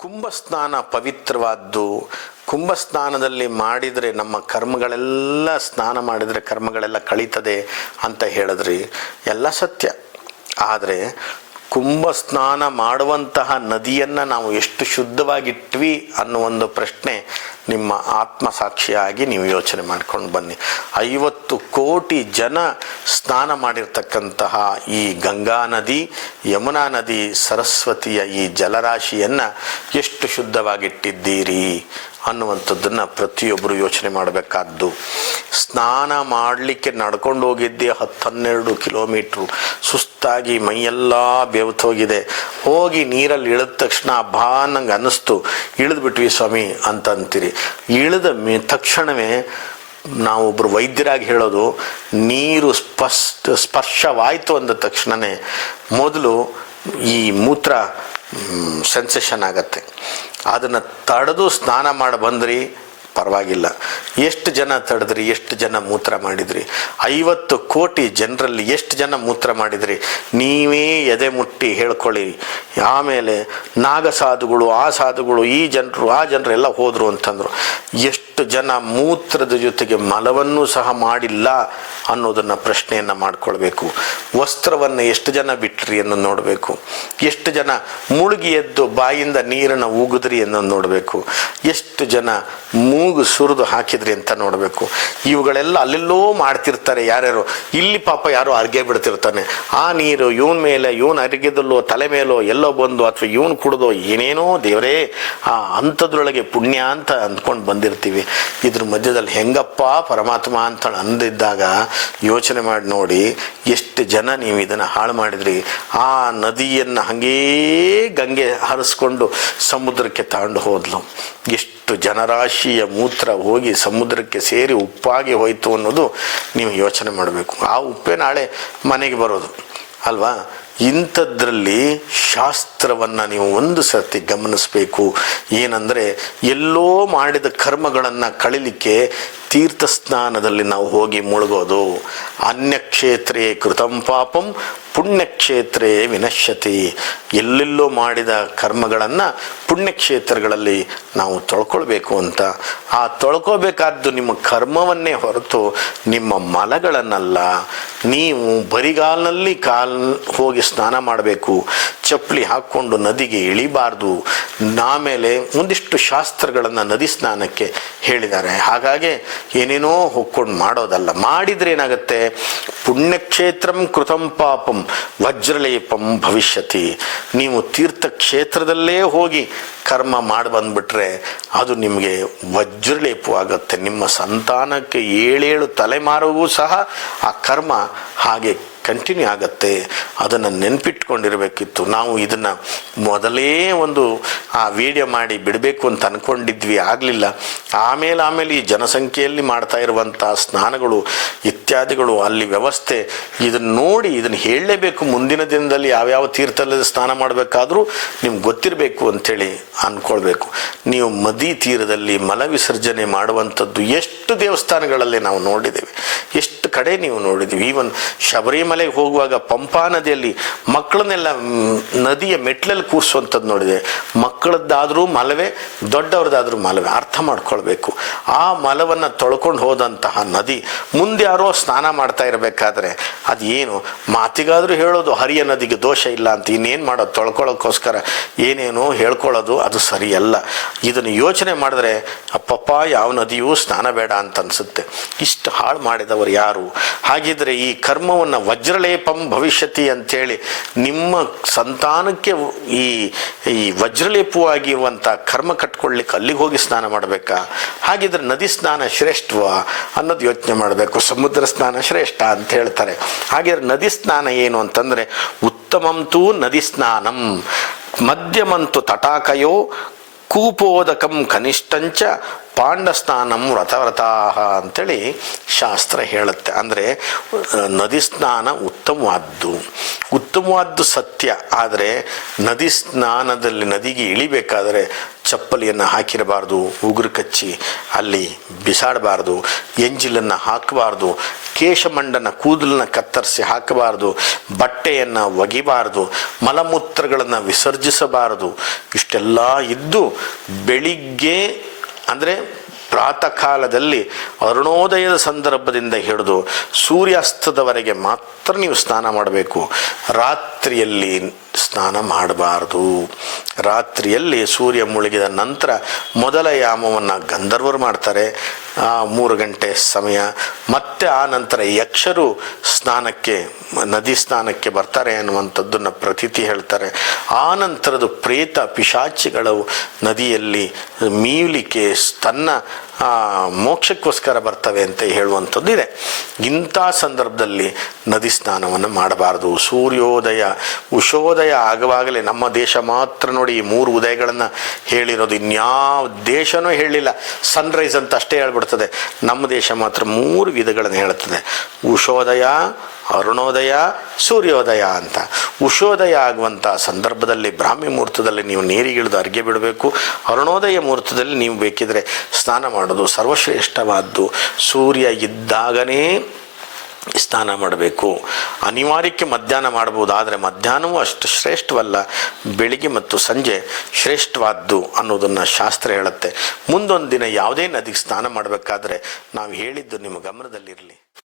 ಕುಂಭಸ್ನಾನ ಪವಿತ್ರವಾದ್ದು. ಕುಂಭಸ್ನಾನದಲ್ಲಿ ಮಾಡಿದರೆ ನಮ್ಮ ಕರ್ಮಗಳೆಲ್ಲ ಸ್ನಾನ ಮಾಡಿದರೆ ಕರ್ಮಗಳೆಲ್ಲ ಕಳೀತದೆ ಅಂತ ಹೇಳಿದ್ರಿ. ಎಲ್ಲ ಸತ್ಯ. ಆದರೆ ಕುಂಭಸ್ನಾನ ಮಾಡುವಂತಹ ನದಿಯನ್ನು ನಾವು ಎಷ್ಟು ಶುದ್ಧವಾಗಿಟ್ವಿ ಅನ್ನೋ ಒಂದು ಪ್ರಶ್ನೆ ನಿಮ್ಮ ಆತ್ಮಸಾಕ್ಷಿಯಾಗಿ ನೀವು ಯೋಚನೆ ಮಾಡ್ಕೊಂಡು ಬನ್ನಿ. ಐವತ್ತು ಕೋಟಿ ಜನ ಸ್ನಾನ ಮಾಡಿರ್ತಕ್ಕಂತಹ ಈ ಗಂಗಾ ನದಿ, ಯಮುನಾ ನದಿ, ಸರಸ್ವತಿಯ ಈ ಜಲರಾಶಿಯನ್ನು ಎಷ್ಟು ಶುದ್ಧವಾಗಿಟ್ಟಿದ್ದೀರಿ ಅನ್ನುವಂಥದ್ದನ್ನು ಪ್ರತಿಯೊಬ್ಬರು ಯೋಚನೆ ಮಾಡಬೇಕಾದ್ದು. ಸ್ನಾನ ಮಾಡಲಿಕ್ಕೆ ನಡ್ಕೊಂಡು ಹೋಗಿದ್ದೆ ಹತ್ತು ಹನ್ನೆರಡು ಕಿಲೋಮೀಟ್ರು. ಸುಸ್ತಾಗಿ ಮೈಯೆಲ್ಲ ಬೆವ್ತೋಗಿದೆ ಹೋಗಿ ನೀರಲ್ಲಿ ಇಳಿದ ತಕ್ಷಣ ಬಾ ನಂಗೆ ಅನ್ನಿಸ್ತು. ಇಳಿದ್ಬಿಟ್ವಿ ಸ್ವಾಮಿ ಅಂತ ಅಂತೀರಿ. ಇಳಿದ ಮೇ ತಕ್ಷಣವೇ ನಾವೊಬ್ಬರು ವೈದ್ಯರಾಗಿ ಹೇಳೋದು, ನೀರು ಸ್ಪಷ್ಟ, ಸ್ಪರ್ಶವಾಯಿತು ಅಂದ ತಕ್ಷಣವೇ ಮೊದಲು ಈ ಮೂತ್ರ ಸೆನ್ಸೇಷನ್ ಆಗತ್ತೆ. ಅದನ್ನು ತಡೆದು ಸ್ನಾನ ಮಾಡಿ ಬಂದ್ರಿ ಪರವಾಗಿಲ್ಲ. ಎಷ್ಟು ಜನ ತಡೆದ್ರಿ, ಎಷ್ಟು ಜನ ಮೂತ್ರ ಮಾಡಿದ್ರಿ? ಐವತ್ತು ಕೋಟಿ ಜನರಲ್ಲಿ ಎಷ್ಟು ಜನ ಮೂತ್ರ ಮಾಡಿದ್ರಿ? ನೀವೇ ಎದೆ ಮುಟ್ಟಿ ಹೇಳ್ಕೊಳ್ಳಿ. ಆಮೇಲೆ ನಾಗ ಸಾಧುಗಳು ಆ ಸಾಧುಗಳು, ಈ ಜನರು, ಆ ಜನರು ಎಲ್ಲ ಹೋದರು ಅಂತಂದರು. ಎಷ್ಟು ಜನ ಮೂತ್ರದ ಜೊತೆಗೆ ಮಲವನ್ನು ಸಹ ಮಾಡಿಲ್ಲ ಅನ್ನೋದನ್ನು ಪ್ರಶ್ನೆಯನ್ನು ಮಾಡಿಕೊಳ್ಬೇಕು. ವಸ್ತ್ರವನ್ನು ಎಷ್ಟು ಜನ ಬಿಟ್ರಿ ಅನ್ನೋದು ನೋಡಬೇಕು. ಎಷ್ಟು ಜನ ಮುಳುಗಿ ಎದ್ದು ಬಾಯಿಂದ ನೀರನ್ನು ಉಗುದ್ರಿ ಅನ್ನೋದು ನೋಡಬೇಕು. ಎಷ್ಟು ಜನ ಮೂಗು ಸುರಿದು ಹಾಕಿದ್ರಿ ಅಂತ ನೋಡಬೇಕು. ಇವುಗಳೆಲ್ಲ ಅಲ್ಲೆಲ್ಲೋ ಮಾಡ್ತಿರ್ತಾರೆ ಯಾರ್ಯಾರು. ಇಲ್ಲಿ ಪಾಪ ಯಾರೋ ಅರ್ಗೆ ಬಿಡ್ತಿರ್ತಾನೆ. ಆ ನೀರು ಇವನ್ ಮೇಲೆ, ಇವನ್ ಅರಿಗೆದಲ್ಲೋ, ತಲೆ ಮೇಲೋ ಎಲ್ಲೋ ಬಂದು ಅಥವಾ ಇವನ್ ಕುಡ್ದೋ ಏನೇನೋ ದೇವರೇ, ಆ ಅಂಥದ್ರೊಳಗೆ ಪುಣ್ಯ ಅಂತ ಅಂದ್ಕೊಂಡು ಬಂದಿರ್ತೀವಿ. ಇದ್ರ ಮಧ್ಯದಲ್ಲಿ ಹೆಂಗಪ್ಪ ಪರಮಾತ್ಮ ಅಂತ ಅಂದಿದ್ದಾಗ ಯೋಚನೆ ಮಾಡಿ ನೋಡಿ ಎಷ್ಟು ಜನ ನೀವು ಇದನ್ನು ಹಾಳು ಮಾಡಿದ್ರಿ. ಆ ನದಿಯನ್ನು ಹಾಗೇ ಗಂಗೆ ಹರಿಸ್ಕೊಂಡು ಸಮುದ್ರಕ್ಕೆ ತಗೊಂಡು ಹೋದ್ಲು. ಎಷ್ಟು ಜನರಾಶಿಯ ಮೂತ್ರ ಹೋಗಿ ಸಮುದ್ರಕ್ಕೆ ಸೇರಿ ಉಪ್ಪಾಗಿ ಹೋಯಿತು ಅನ್ನೋದು ನೀವು ಯೋಚನೆ ಮಾಡಬೇಕು. ಆ ಉಪ್ಪೇ ನಾಳೆ ಮನೆಗೆ ಬರೋದು. ಅಲ್ವಾ? ಇಂಥದ್ರಲ್ಲಿ ಶಾಸ್ತ್ರವನ್ನು ನೀವು ಒಂದು ಸರ್ತಿ ಗಮನಿಸಬೇಕು. ಏನಂದರೆ, ಎಲ್ಲೋ ಮಾಡಿದ ಕರ್ಮಗಳನ್ನು ಕಳಿಲಿಕ್ಕೆ ತೀರ್ಥ ಸ್ನಾನದಲ್ಲಿ ನಾವು ಹೋಗಿ ಮುಳುಗೋದು. ಅನ್ಯಕ್ಷೇತ್ರೇ ಕೃತಂ ಪಾಪಂ, ಪುಣ್ಯಕ್ಷೇತ್ರೇ ವಿನಶ್ಯತಿ. ಎಲ್ಲೆಲ್ಲೋ ಮಾಡಿದ ಕರ್ಮಗಳನ್ನು ಪುಣ್ಯಕ್ಷೇತ್ರಗಳಲ್ಲಿ ನಾವು ತೊಳ್ಕೊಳ್ಬೇಕು ಅಂತ. ಆ ತೊಳ್ಕೊಬೇಕಾದ್ದು ನಿಮ್ಮ ಕರ್ಮವನ್ನೇ ಹೊರತು ನಿಮ್ಮ ಮಲಗಳನ್ನಲ್ಲ. ನೀವು ಬರಿಗಾಲಿನಲ್ಲಿ ಕಾಲ್ ಹೋಗಿ ಸ್ನಾನ ಮಾಡಬೇಕು. ಚಪ್ಪಲಿ ಹಾಕ್ಕೊಂಡು ನದಿಗೆ ಇಳಿಬಾರ್ದು. ಆಮೇಲೆ ಒಂದಿಷ್ಟು ಶಾಸ್ತ್ರಗಳನ್ನು ನದಿ ಸ್ನಾನಕ್ಕೆ ಹೇಳಿದ್ದಾರೆ. ಹಾಗಾಗಿ ಏನೇನೋ ಹೊಕ್ಕೊಂಡು ಮಾಡೋದಲ್ಲ. ಮಾಡಿದ್ರೆ ಏನಾಗುತ್ತೆ? ಪುಣ್ಯಕ್ಷೇತ್ರಂ ಕೃತಂ ಪಾಪಂ, ವಜ್ರಲೇಪಂ ಭವಿಷ್ಯತಿ. ನೀವು ತೀರ್ಥಕ್ಷೇತ್ರದಲ್ಲೇ ಹೋಗಿ ಕರ್ಮ ಮಾಡಿ ಬಂದ್ಬಿಟ್ರೆ ಅದು ನಿಮಗೆ ವಜ್ರಲೇಪವಾಗುತ್ತೆ. ನಿಮ್ಮ ಸಂತಾನಕ್ಕೆ ಏಳೇಳು ತಲೆಮಾರವೂ ಸಹ ಆ ಕರ್ಮ ಹಾಗೆ ಕಂಟಿನ್ಯೂ ಆಗತ್ತೆ, ಅದನ್ನು ನೆನಪಿಟ್ಕೊಂಡಿರಬೇಕಿತ್ತು. ನಾವು ಇದನ್ನು ಮೊದಲೇ ಒಂದು, ಆ ವಿಡಿಯೋ ಮಾಡಿ ಬಿಡಬೇಕು ಅಂತ ಅಂದ್ಕೊಂಡಿದ್ವಿ ಆಗಲಿಲ್ಲ. ಆಮೇಲೆ ಆಮೇಲೆ ಈ ಜನಸಂಖ್ಯೆಯಲ್ಲಿ ಮಾಡ್ತಾ ಇರುವಂಥ ಸ್ನಾನಗಳು, ಇತ್ಯಾದಿಗಳು, ಅಲ್ಲಿ ವ್ಯವಸ್ಥೆ, ಇದನ್ನು ನೋಡಿ, ಇದನ್ನು ಹೇಳಲೇಬೇಕು. ಮುಂದಿನ ದಿನದಲ್ಲಿ ಯಾವ್ಯಾವ ತೀರ್ಥದಲ್ಲಿ ಸ್ನಾನ ಮಾಡಬೇಕಾದ್ರೂ ನಿಮ್ಗೆ ಗೊತ್ತಿರಬೇಕು ಅಂಥೇಳಿ ಅಂದ್ಕೊಳ್ಬೇಕು ನೀವು ಮದಿ ತೀರದಲ್ಲಿ ಮಲ ವಿಸರ್ಜನೆ ಮಾಡುವಂಥದ್ದು ಎಷ್ಟು ದೇವಸ್ಥಾನಗಳಲ್ಲಿ ನಾವು ನೋಡಿದ್ದೇವೆ, ಎಷ್ಟು ಕಡೆ ನೀವು ನೋಡಿದೀವಿ ಈವನ್ ಶಬರಿಮಲೆಗೆ ಹೋಗುವಾಗ ಪಂಪಾ ನದಿಯಲ್ಲಿ ಮಕ್ಕಳನ್ನೆಲ್ಲ ನದಿಯ ಮೆಟ್ಲಲ್ಲಿ ಕೂರಿಸುವಂಥದ್ದು ನೋಡಿದೆ. ಮಕ್ಕಳದ್ದಾದರೂ ಮಲವೇ, ದೊಡ್ಡವ್ರದ್ದಾದರೂ ಮಲವೇ. ಅರ್ಥ ಮಾಡ್ಕೊಳ್ಬೇಕು. ಆ ಮಲವನ್ನು ತೊಳ್ಕೊಂಡು ಹೋದಂತಹ ನದಿ, ಮುಂದೆ ಯಾರೋ ಸ್ನಾನ ಮಾಡ್ತಾ ಇರಬೇಕಾದ್ರೆ ಅದು ಏನು ಮಾತಿಗಾದರೂ ಹೇಳೋದು, ಹರಿಯ ನದಿಗೆ ದೋಷ ಇಲ್ಲ ಅಂತ ಇನ್ನೇನು ಮಾಡೋದು? ತೊಳ್ಕೊಳ್ಳೋಕ್ಕೋಸ್ಕರ ಏನೇನೋ ಹೇಳ್ಕೊಳ್ಳೋದು, ಅದು ಸರಿಯಲ್ಲ. ಇದನ್ನು ಯೋಚನೆ ಮಾಡಿದ್ರೆ, ಅಪ್ಪಪ್ಪ, ಯಾವ ನದಿಯೂ ಸ್ನಾನ ಬೇಡ ಅಂತ ಅನಿಸುತ್ತೆ. ಇಷ್ಟು ಹಾಳು ಮಾಡಿದವರು ಯಾರು? ಹಾಗಿದ್ರೆ ಈ ಕರ್ಮವನ್ನು ವಜ್ರಲೇಪಂ ಭವಿಷ್ಯತಿ ಅಂತೇಳಿ ನಿಮ್ಮ ಸಂತಾನಕ್ಕೆ ಈ ಈ ವಜ್ರಲೇಪವಾಗಿರುವಂಥ ಕರ್ಮ ಕಟ್ಕೊಳ್ಳಿಕ್ಕೆ ಅಲ್ಲಿಗೆ ಹೋಗಿ ಸ್ನಾನ ಮಾಡಬೇಕಾ? ಹಾಗಿದ್ರೆ ನದಿ ಸ್ನಾನ ಶ್ರೇಷ್ಠವಾ ಅನ್ನೋದು ಯೋಚನೆ ಮಾಡಬೇಕು. ಸಮುದ್ರ ಸ್ನಾನ ಶ್ರೇಷ್ಠ ಅಂತ ಹೇಳ್ತಾರೆ. ಹಾಗಿದ್ರೆ ನದಿ ಸ್ನಾನ ಏನು ಅಂತಂದರೆ ಉತ್ತಮಂತೂ ನದಿ ಸ್ನಾನಂ ಮಧ್ಯಮಂತು ತಟಾಕಯೋ, ಕೂಪೋದಕಂ ಕನಿಷ್ಠಂಚ ಪಾಂಡಸ್ನಾನಂ ವ್ರತವ್ರತಾಹ ಅಂತೇಳಿ ಶಾಸ್ತ್ರ ಹೇಳುತ್ತೆ. ಅಂದರೆ ನದಿ ಸ್ನಾನ ಉತ್ತಮವಾದ್ದು. ಉತ್ತಮವಾದ್ದು ಸತ್ಯ. ಆದರೆ, ನದಿ ಸ್ನಾನದಲ್ಲಿ ನದಿಗೆ ಇಳಿಬೇಕಾದರೆ ಚಪ್ಪಲಿಯನ್ನು ಹಾಕಿರಬಾರ್ದು, ಉಗುರು ಕಚ್ಚಿ ಅಲ್ಲಿ ಬಿಸಾಡಬಾರ್ದು, ಎಂಜಿಲನ್ನು ಹಾಕಬಾರ್ದು, ಕೇಶಮಂಡನ ಕೂದಲನ್ನ ಕತ್ತರಿಸಿ ಹಾಕಬಾರ್ದು, ಬಟ್ಟೆಯನ್ನು ಒಗಿಬಾರ್ದು, ಮಲಮೂತ್ರಗಳನ್ನು ವಿಸರ್ಜಿಸಬಾರದು, ಇಷ್ಟೆಲ್ಲ ಇದ್ದು ಬೆಳಿಗ್ಗೆ ಅಂದರೆ ಪ್ರಾತಃ ಕಾಲದಲ್ಲಿ ಅರುಣೋದಯದ ಸಂದರ್ಭದಿಂದ ಹಿಡಿದು ಸೂರ್ಯಾಸ್ತದವರೆಗೆ ಮಾತ್ರ ನೀವು ಸ್ನಾನ ಮಾಡಬೇಕು. ರಾತ್ರಿಯಲ್ಲಿ ಸ್ನಾನ ಮಾಡಬಾರ್ದು. ರಾತ್ರಿಯಲ್ಲಿ ಸೂರ್ಯ ಮುಳುಗಿದ ನಂತರ ಮೊದಲ ಯಾಮವನ್ನು ಗಂಧರ್ವರು ಮಾಡ್ತಾರೆ. ಮೂರು ಗಂಟೆ ಸಮಯ. ಮತ್ತೆ ಆ ನಂತರ ಯಕ್ಷರು ಸ್ನಾನಕ್ಕೆ ನದಿ ಸ್ನಾನಕ್ಕೆ ಬರ್ತಾರೆ ಅನ್ನುವಂಥದ್ದನ್ನು ಪ್ರತೀತಿ ಹೇಳ್ತಾರೆ. ಆ ನಂತರದ ಪ್ರೇತ ಪಿಶಾಚಿಗಳು ನದಿಯಲ್ಲಿ ಮೀಲಿಕೆ ತನ್ನ ಆ, ಮೋಕ್ಷಕ್ಕೋಸ್ಕರ ಬರ್ತವೆ ಅಂತ ಹೇಳುವಂಥದ್ದು ಇದೆ. ಇಂಥ ಸಂದರ್ಭದಲ್ಲಿ ನದಿ ಸ್ನಾನವನ್ನು ಮಾಡಬಾರ್ದು. ಸೂರ್ಯೋದಯ, ಉಷೋದಯ ಆಗುವಾಗಲೇ ನಮ್ಮ ದೇಶ ಮಾತ್ರ ನೋಡಿ ಈ ಮೂರು ಉದಯಗಳನ್ನು ಹೇಳಿರೋದು. ಇನ್ಯಾವ ದೇಶನೂ ಹೇಳಿಲ್ಲ ಸನ್ರೈಸ್ ಅಂತ ಅಷ್ಟೇ ಹೇಳ್ಬಿಡ್ತದೆ. ನಮ್ಮ ದೇಶ ಮಾತ್ರ ಮೂರು ವಿಧಗಳನ್ನು ಹೇಳುತ್ತದೆ. ಉಷೋದಯ ಅರುಣೋದಯ, ಸೂರ್ಯೋದಯ ಅಂತ. ಉಷೋದಯ ಆಗುವಂಥ ಸಂದರ್ಭದಲ್ಲಿ ಬ್ರಾಹ್ಮಿ ಮುಹೂರ್ತದಲ್ಲಿ ನೀವು ನೀರಿಗಿಳಿದು ಅರ್ಗೆ ಬಿಡಬೇಕು. ಅರುಣೋದಯ ಮುಹೂರ್ತದಲ್ಲಿ ನೀವು ಬೇಕಿದ್ರೆ ಸ್ನಾನ ಮಾಡೋದು ಸರ್ವಶ್ರೇಷ್ಠವಾದ್ದು. ಸೂರ್ಯ ಇದ್ದಾಗನೇ ಸ್ನಾನ ಮಾಡಬೇಕು. ಅನಿವಾರ್ಯಕ್ಕೆ ಮಧ್ಯಾಹ್ನ ಮಾಡಬಹುದು, ಆದರೆ ಮಧ್ಯಾಹ್ನವೂ ಅಷ್ಟು ಶ್ರೇಷ್ಠವಲ್ಲ. ಬೆಳಿಗ್ಗೆ ಮತ್ತು ಸಂಜೆ ಶ್ರೇಷ್ಠವಾದ್ದು ಅನ್ನೋದನ್ನು ಶಾಸ್ತ್ರ ಹೇಳುತ್ತೆ. ಮುಂದೊಂದು ದಿನ ಯಾವುದೇ ನದಿಗೆ ಸ್ನಾನ ಮಾಡಬೇಕಾದ್ರೆ ನಾವು ಹೇಳಿದ್ದು ನಿಮ್ಮ ಗಮನದಲ್ಲಿರಲಿ.